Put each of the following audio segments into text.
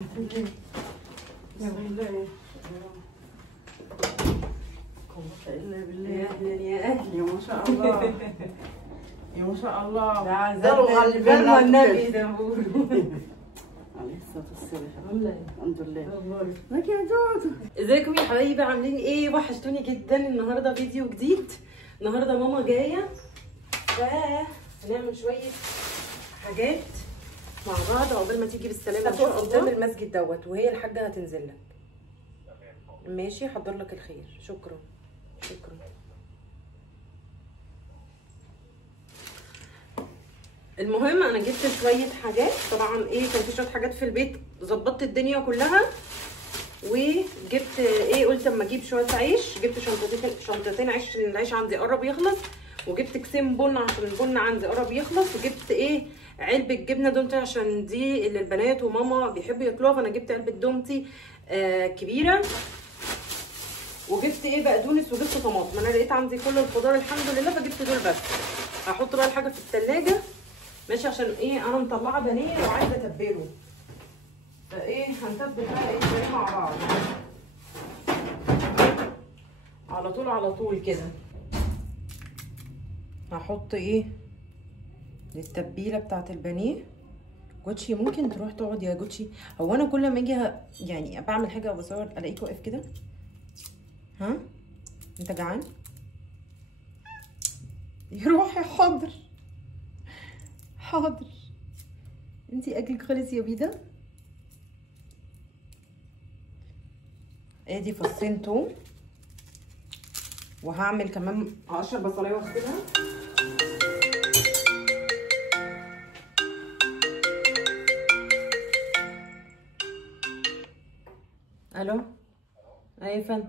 بسم الله. قوة إلا بالله. يا أهلا يا أهلا. ما شاء الله. يا ما شاء الله. ضلوا البر والنبي ده بقولوا. عليه الصلاة والسلام. عاملة إيه؟ الحمد لله. أخبارك؟ ازيك يا جود؟ ازيكم يا حبايبي، عاملين ايه؟ وحشتوني جدا. النهارده فيديو جديد. النهارده ماما جايه، فهنعمل شويه حاجات مع بعض عقبال ما تيجي بالسلامه ان شاء الله. قدام المسجد دوت، وهي الحاجه هتنزل لك. ماشي، حضر لك الخير. شكرا شكرا. المهم انا جبت شويه حاجات. طبعا ايه، كان في شويه حاجات في البيت، ظبطت الدنيا كلها. وجبت ايه، قلت اما اجيب شويه عيش. جبت شنطتين عيش عشان العيش عندي قرب يخلص. وجبت كيسين بن عشان البن عندي قرب يخلص. وجبت ايه، علبه جبنه دومتي عشان دي اللي البنات وماما بيحبوا ياكلوها. فانا جبت علبه دومتي كبيره. وجبت ايه، بقدونس، وجبت طماطم. انا لقيت عندي كل الخضار الحمد لله، فجبت دول بس. هحط بقى الحاجه في الثلاجه ماشي، عشان ايه، انا مطلعه بانيه وعايزه اتبله. فايه، هنتبل بقى ايه البانيه مع بعض على طول كده. هحط ايه للتتبيله بتاعت البانيه. جوتشي ممكن تروح تقعد يا جوتشي. هو انا كل ما اجي يعني بعمل حاجه وبصور الاقيك واقف كده. ها انت جعان؟ روحي. حاضر حاضر. انتي اكلك خلص يا بيدا. ادي فصين توم، وهعمل كمان هقشر بصلايه واغسلها. الو ايه يا فندم؟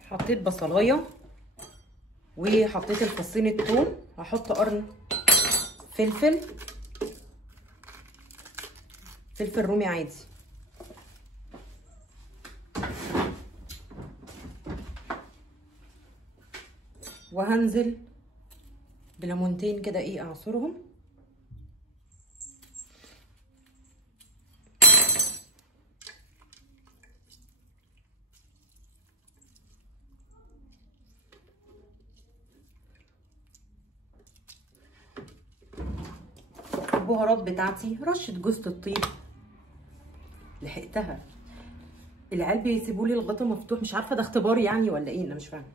حطيت بصلايه وحطيت الفصين التوم. هحط قرن فلفل رومي عادي. وهنزل بليمونتين كده ايه، اعصرهم. البهارات بتاعتي رشه جوز الطيب، لحقتها. العيال بيسيبوا لي الغطا مفتوح، مش عارفه ده اختبار يعني ولا ايه، انا مش فاهمه.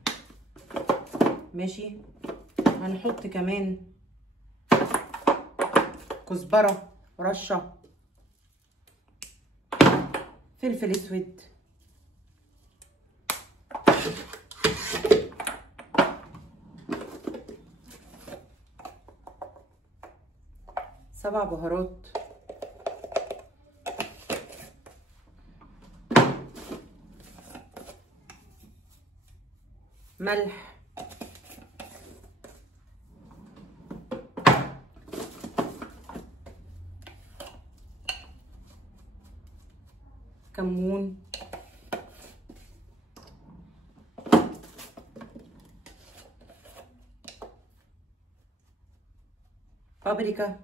ماشي، هنحط كمان كزبره رشه، فلفل اسود، سبع بهارات، ملح، كمون، بابريكا،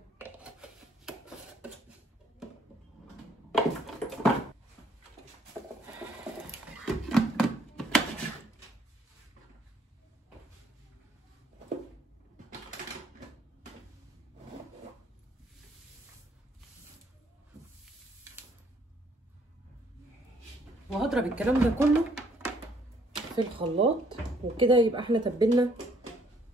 وهضرب الكلام ده كله في الخلاط. وكده يبقى احنا تبلنا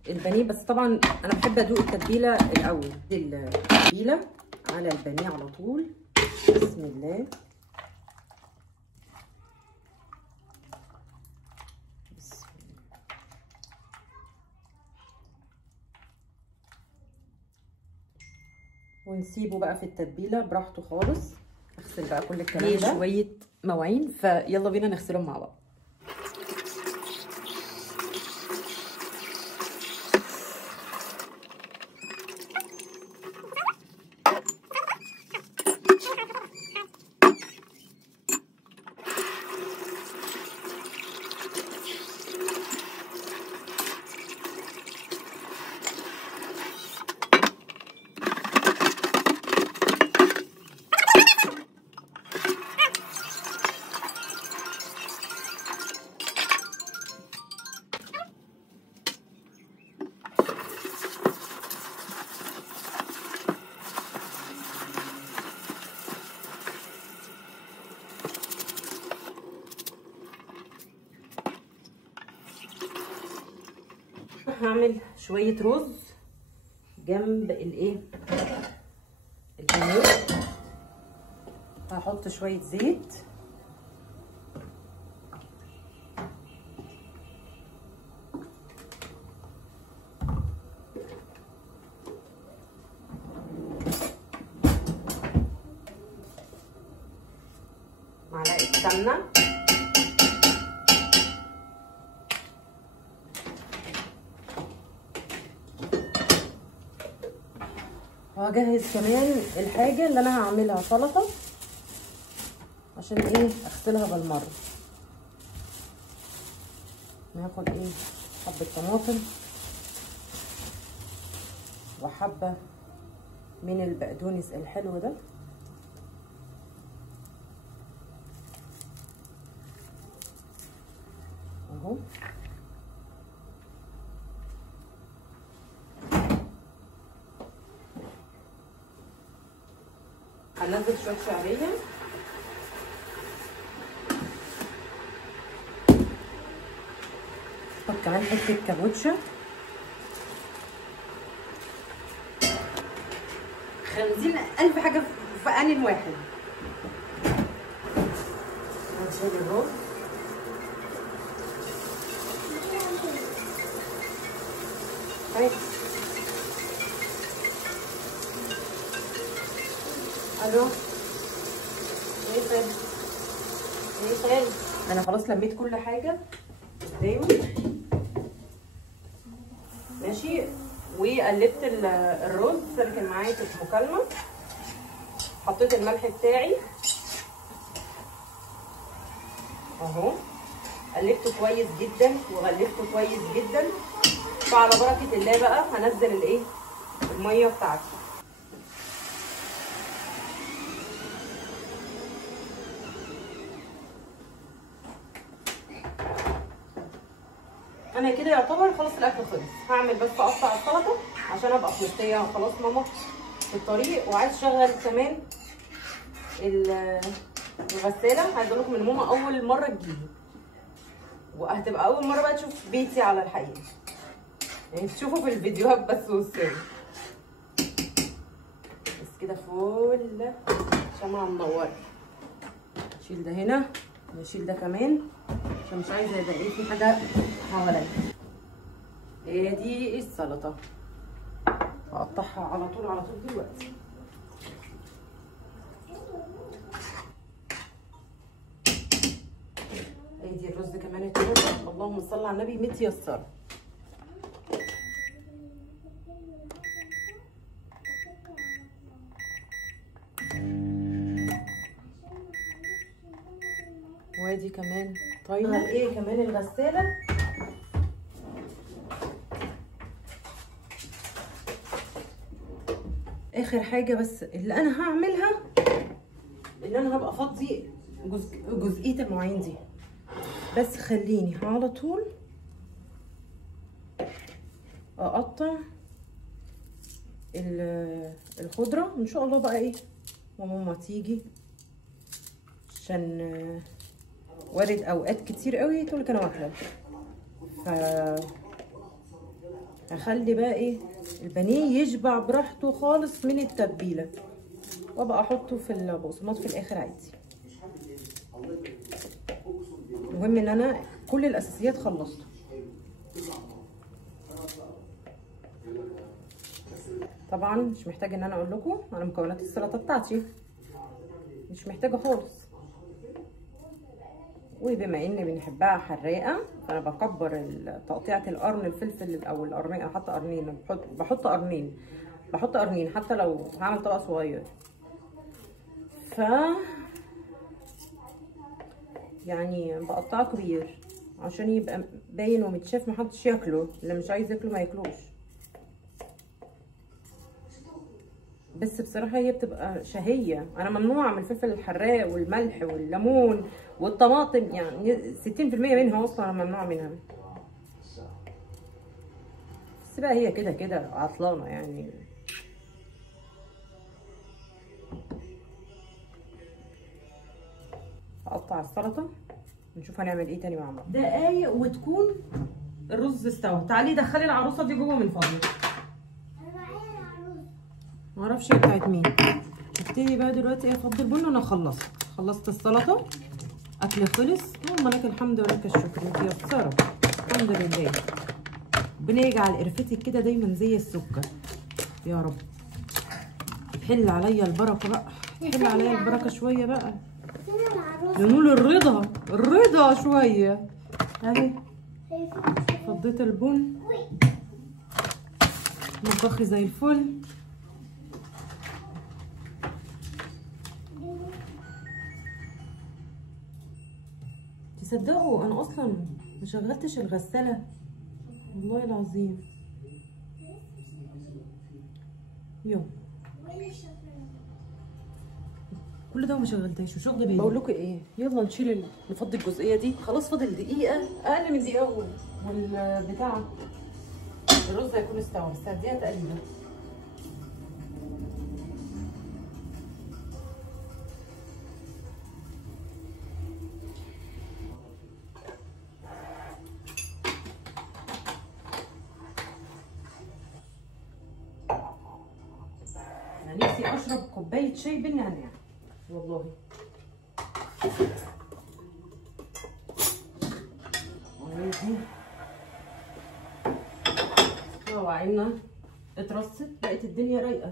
البانيه. بس طبعا انا بحب ادوق التتبيله الاول. دي التتبيله على البانيه على طول. بسم الله. بسم الله. ونسيبه بقى في التتبيله براحته خالص. اغسل بقى كل الكلام ده. شويه مواعين، فيلا بينا نغسلهم مع بعض. هعمل شويه رز جنب الايه البانيه. هحط شويه زيت، معلقه سمنه، وهجهز كمان الحاجه اللي انا هعملها سلطه عشان ايه اغسلها بالمره. ناخد ايه حبه طماطم وحبه من البقدونس الحلو ده، اهو. هنزل شويه شعريه، احط كمان حته كابوتشا، 50,000 حاجه في آن واحد. هنشيل الرز، طيب الو ايه خالد، ايه خالد، انا خلاص لميت كل حاجه قدامي ماشي، وقلبت الرز اللي كان معايا في المكالمه، حطيت الملح بتاعي اهو، قلبته كويس جدا وغلفته كويس جدا. فعلى بركه الله بقى هنزل الايه الميه بتاعتي. انا كده يعتبر خلاص الاكل خلص. هعمل بس اقطع السلطه عشان ابقى مستيه خلاص. ماما في الطريق وعايز اشغل كمان الغساله. عايزه اقول لكم ان ماما اول مره تجيلي، وهتبقى اول مره بقى تشوف بيتي على الحقيقه، يعني تشوفوا في الفيديوهات بس والسر. بس كده فل شمعة منوره. نشيل ده هنا ونشيل ده كمان عشان مش عايزه يبقى ايه في حاجه حواليا. دي السلطه هقطعها على طول دلوقتي. دي الرز كمان اتنزل، اللهم صل على النبي، متيسره. وادي كمان طيب ايه كمان الغساله. اخر حاجه بس اللي انا هعملها، اللي انا هبقى افضي جزئيه المواعين دي، بس خليني على طول اقطع الخضره ان شاء الله بقى ايه وماما تيجي، عشان وارد اوقات كتير قوي تقولك انا واكله. هخلي بقى ايه البانيه يشبع براحته خالص من التتبيله، وابقى احطه في البقسماط في الاخر عادي. المهم ان انا كل الاساسيات خلصته. طبعا مش محتاجه ان انا اقول لكم على مكونات السلطه بتاعتي، مش محتاجه خالص. وبما ان بنحبها حراقه فانا بكبر تقطيعه القرن الفلفل او القرنين. انا حاطه قرنين، بحط قرنين حتى لو هعمل طبق صغير. يعني بقطعه كبير عشان يبقى باين ومتشاف، محدش ياكله، اللي مش عايز ياكله ما ياكلوش. بس بصراحه هي بتبقى شهيه. انا ممنوعه من الفلفل الحراق والملح والليمون والطماطم، يعني 60% منها اصلا انا ممنوعه منها. بس بقى هي كده كده عطلانه يعني. اقطع السلطه ونشوف هنعمل ايه تاني مع بعض. دقايق وتكون الرز استوى. تعالي دخلي العروسه دي جوه من فضلك. معرفش هي بتاعت مين. هبتدي بقى دلوقتي ايه افضي البن. انا خلصت السلطه، اكل خلص. اللهم لك الحمد ولك الشكر، انت يسره الحمد لله. ربنا يجعل قرفتك كده دايما زي السكر يا رب. حل عليا البركه بقى، حل عليا البركه شويه بقى، نقول الرضا شويه. اهي فضيت البن، مطبخي زي الفل. تصدقوا انا اصلا ما شغلتش الغساله والله العظيم. يوم كل ده وما شغلتهاش ومش واخده بالي. بقول لكم ايه، يلا نشيل نفضي الجزئيه دي. خلاص فاضل دقيقه، اقل من دقيقه والبتاع الرز هيكون استوى. بس هديها تقريبا. انا نفسي اشرب كوبايه شاي بالنعناع والله. وعينا اترصت، بقت الدنيا رايقه.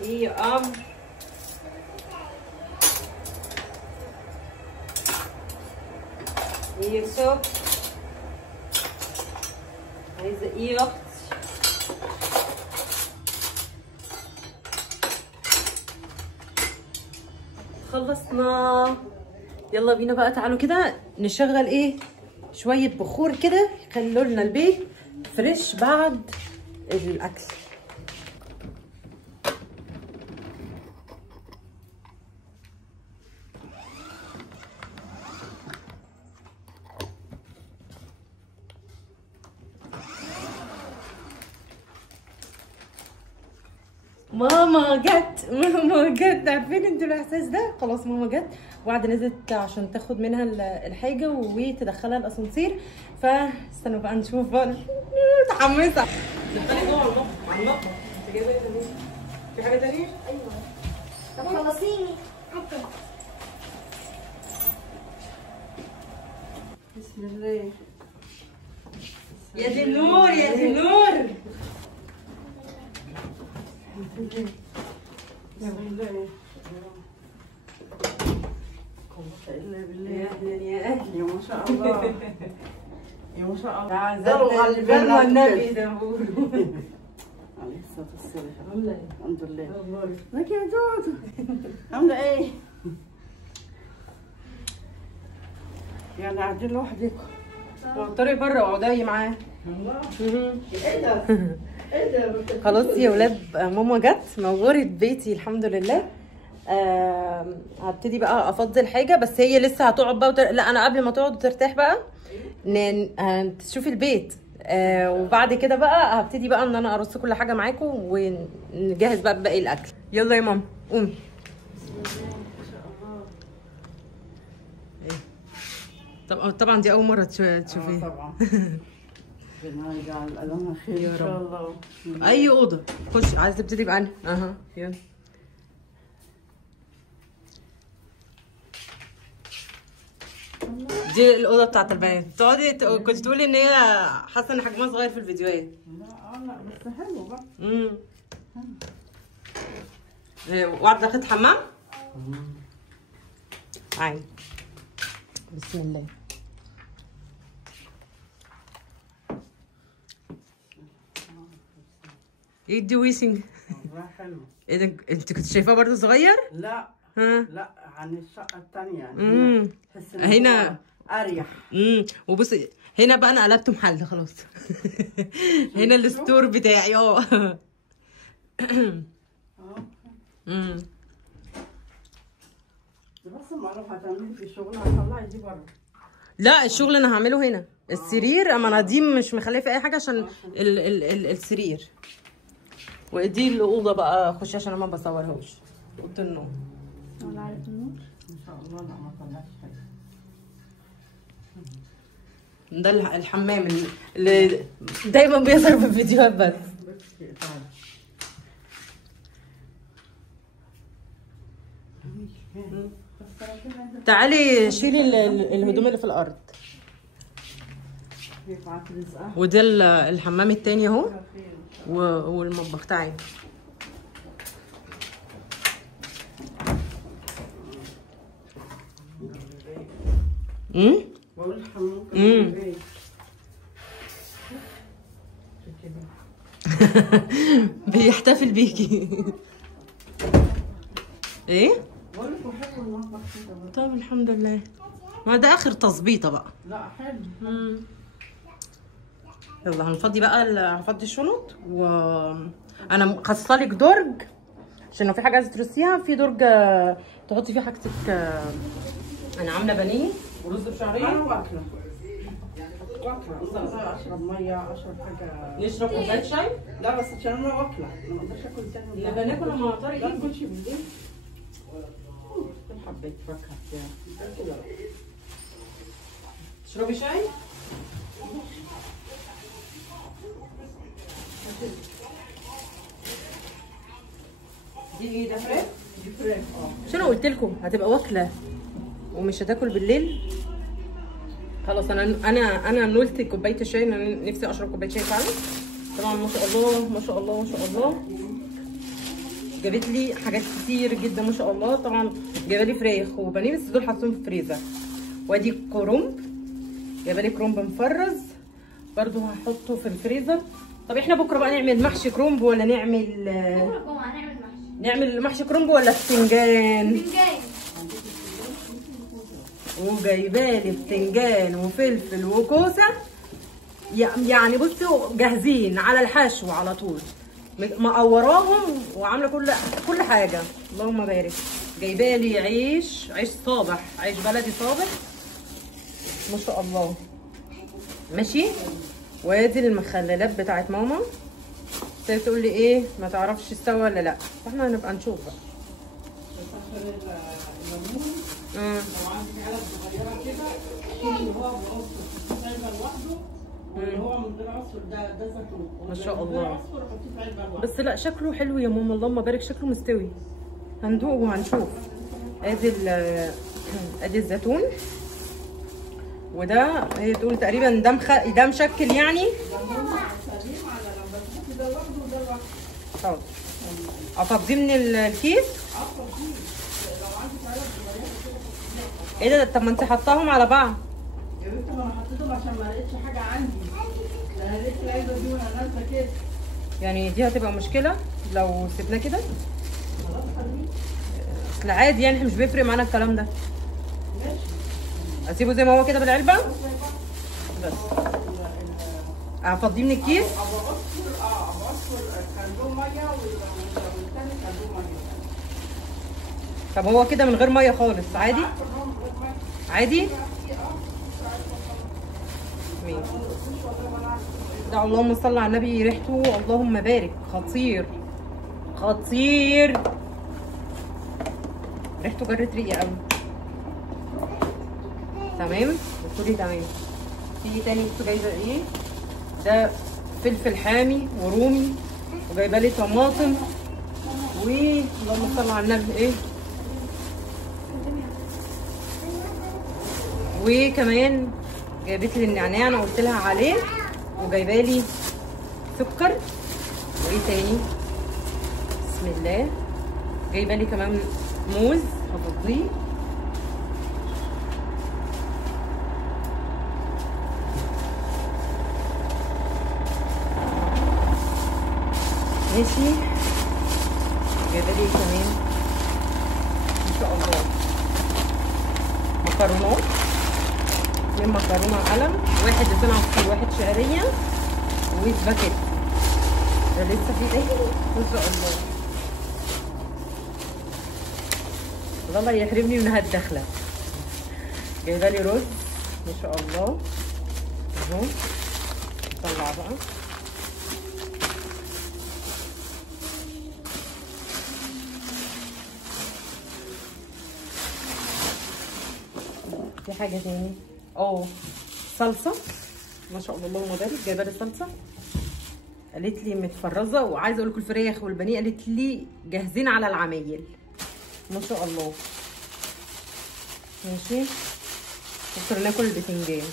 ايه يا قمر، ايه يا سوق، عايزه ايه يا اختي؟ خلصنا. يلا بينا بقى، تعالوا كده نشغل ايه شويه بخور كده يخلوا لنا البيت فريش بعد الاكل. ماما جت عارفين انتوا الاحساس ده؟ خلاص ماما جت وقاعده نزلت عشان تاخد منها الحاجه وتدخلها الاسانسير. فاستنوا بقى نشوف بقى. متحمسه. دخلي جوه على المطبخ. انت جايبه ايه تاني؟ في حاجه تانيه؟ ايوه. طب خلصيني حتى. بسم الله. يا دي النور يا دي النور. بسم الله. قوة إلا بالله. يا أهلا يا أهلا. يا ما شاء الله. يا ما شاء الله. عزلوا البر والنبي ده بقولوا. عليه الصلاة والسلام. عاملة إيه؟ الحمد لله. ازيك يا جوجو؟ عاملة إيه؟ يعني قاعدين لوحدكم. وطري بره واقعدي معاه. الله. إيه ده؟ ايه ده؟ خلاص يا ولاد، ماما جت نورت بيتي الحمد لله. هبتدي بقى افضي الحاجه، بس هي لسه هتقعد بقى لا انا قبل ما تقعد وترتاح بقى تشوفي البيت. وبعد كده بقى هبتدي بقى ان انا ارص كل حاجه معاكم ونجهز بقى باقي الاكل. يلا يا ماما قومي. طبعا دي اول مره تشوفيها. طبعا. ربنا يجعل الألوان خير إن شاء الله. أي أوضة خش، عايزة تبتدي بأنهي؟ أها يلا. دي الأوضة بتاعت البنات. تقعدي كنت تقولي إن هي حاسة إن حجمها صغير في الفيديوهات. لا بس حلو بقى. وقعدت دخلت حمام؟ عادي. بسم الله. ايه دي ويسنج؟ والله حلو. ايه ده انت كنت شايفاه برضه صغير؟ لا ها؟ لا عن الشقة الثانية يعني. تحس ان هنا اريح. وبصي هنا بقى انا قلبته محل خلاص. هنا الستور بتاعي بس ما لو هتعملي في الشغل هطلعي دي بره. لا الشغل انا هعمله هنا. السرير اما انا دي مش مخليه في اي حاجه عشان السرير. ودي الاوضه بقى خشي عشان انا ما بصورهاش. اوضه النوم. ولعت النور ان شاء الله. لا ما طلعش حاجه. ده الحمام اللي دايما بيظهر في الفيديوهات بس. تعالي شيلي الهدوم اللي في الارض. وده الحمام التاني اهو والمطبخ. تعالي. بقول الحمام بيحتفل بيكي. ايه؟ بقول لكم حلو المطبخ كده. طب الحمد لله. ما ده اخر تظبيطه بقى. لا حلو. يلا هنفضي بقى هنفضي الشنط. وانا مخصصه لك درج عشان لو في حاجه عايزه ترصيها في درج تحطي فيه حاجتك. انا عامله بانيه ورز بشعريه. انا واكله اشرب ميه اشرب حاجه. نشرب كوبايه شاي. لا بس عشان انا واكله ما اقدرش اكل تاني. نبقى ناكل لما طارق لا يجي. تاكلش بالليل. حبيت فاكهه بتاع. تشربي شاي؟ دي ايه ده فراخ؟ دي فراخ. مش انا قلت لكم هتبقى واكله ومش هتاكل بالليل؟ خلاص انا نولت كوبايه الشاي. انا نفسي اشرب كوبايه شاي فعلا. طبعا ما شاء الله ما شاء الله ما شاء الله جابت لي حاجات كتير جدا ما شاء الله. طبعا جايبه لي فراخ وبانيه بس دول حاطينهم في الفريزر. وادي كرنب جايبه لي كرنب مفرز برضو هحطه في الفريزر. طب احنا بكره بقى نعمل محشي كرنب ولا نعمل بكره الجمعه هنعمل محشي. نعمل محشي كرنب ولا بتنجان؟ بتنجان. وجايبالي بتنجان وفلفل وكوسه. يعني بصوا جاهزين على الحشو على طول. مقوراهم وعامله كل حاجه. اللهم بارك. جايبالي عيش صابح. عيش بلدي صابح ما شاء الله. ماشي. وادي المخللات بتاعت ماما. تقول لي ايه ما تعرفش استوى ولا لا. فاحنا هنبقى نشوف بقى. لو عندك علب صغيره كده اللي هو بيعصر علبه لوحده واللي هو من غير عصر ده زيتون. ما شاء الله. عصر حطيه في علبه لوحده. بس لا شكله حلو يا ماما. اللهم بارك. شكله مستوي. هندوق وهنشوف. ادي الزيتون. وده هي تقول تقريبا ده مشكل يعني. حاضر. افضيه من الكيس. ايه ده؟ طب ما انت حطاهم على بعض. يا بنتي ما انا حطيتهم عشان ما لقيتش حاجه عندي. ده انا لقيت العلبه دي وانا نازله كده. يعني دي هتبقى مشكله لو سيبناه كده. خلاص خليه. اصل عادي يعني مش بيفرق معانا الكلام ده. ماشي. اسيبه زي ما هو كده بالعلبه بس. افضيه من الكيس. بعصر خلوه ميه والتاني خلوه ميه. طب هو كده من غير ميه خالص عادي؟ عادي؟ ده اللهم صل على النبي. ريحته اللهم بارك خطير خطير. ريحته جرت ريقي قوي. تمام. بتقولي تمام. في تاني كنت جايبه ايه؟ ده فلفل حامي ورومي وجايبه لي طماطم اللهم صل على النبي ايه. وكمان جايبت لي النعناع انا قلت لها عليه. وجايبه لي سكر. وايه تاني؟ بسم الله. جايبه لي كمان موز هفضيه. ماشي. جايبه لي كمان ان شاء الله مكرونات. 2 مكرونه قلم. واحد لسان عصفور واحد شعريه وسباكيتي. ده لسه في ايه ما شاء الله. الله يحرمني منها الدخله. جايبه لي رز ما شاء الله اهو. طلع بقى في حاجه تاني صلصه ما شاء الله اللهم بارك. جايبه لي صلصه قالت لي متفرزه، وعايزه اقول لكم الفراخ والبانيه قالت لي جاهزين على العمايل ما شاء الله. ماشي ممكن ناكل البتنجان.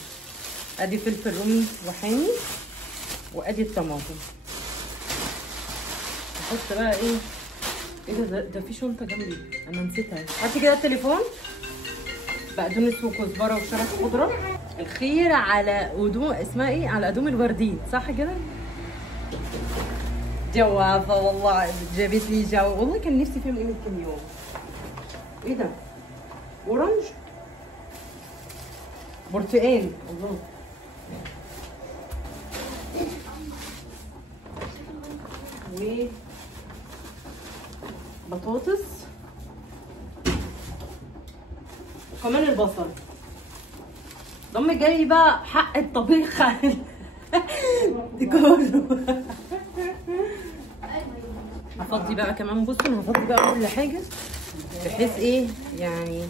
ادي فلفل رومي وحامي وادي الطماطم. نحط بقى ايه ده في شنطه جنبي انا نسيتها. هاتي كده التليفون. بقدونس وكزبره وشرح خضره. الخير على قدوم اسمها ايه، على قدوم الوردين صح كده. جوافه والله جابت لي جو، والله كان نفسي فيه من قيمه كام يوم. ايه ده؟ اورنج برتقال الله. وبطاطس وكمان البصل. ضم جاي بقى حق الطبيخ كله. هفضي بقى كمان. بصوا انا هفضي بقى كل حاجه بحيث ايه يعني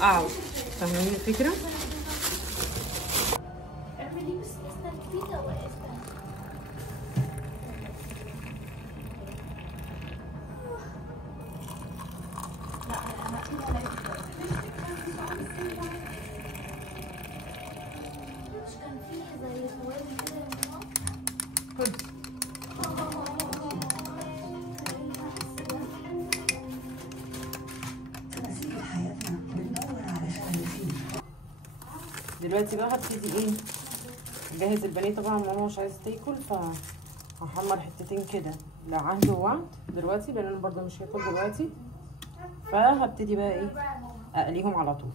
اقعد. فاهمين الفكره؟ دلوقتي بقى هبتدي ايه اجهز البانيه. طبعا ماما مش عايزه تاكل فهحمر حتتين كده لعهد ووعد دلوقتي، لان انا برضه مش هاكل دلوقتي. فهبتدي بقى ايه اقليهم على طول.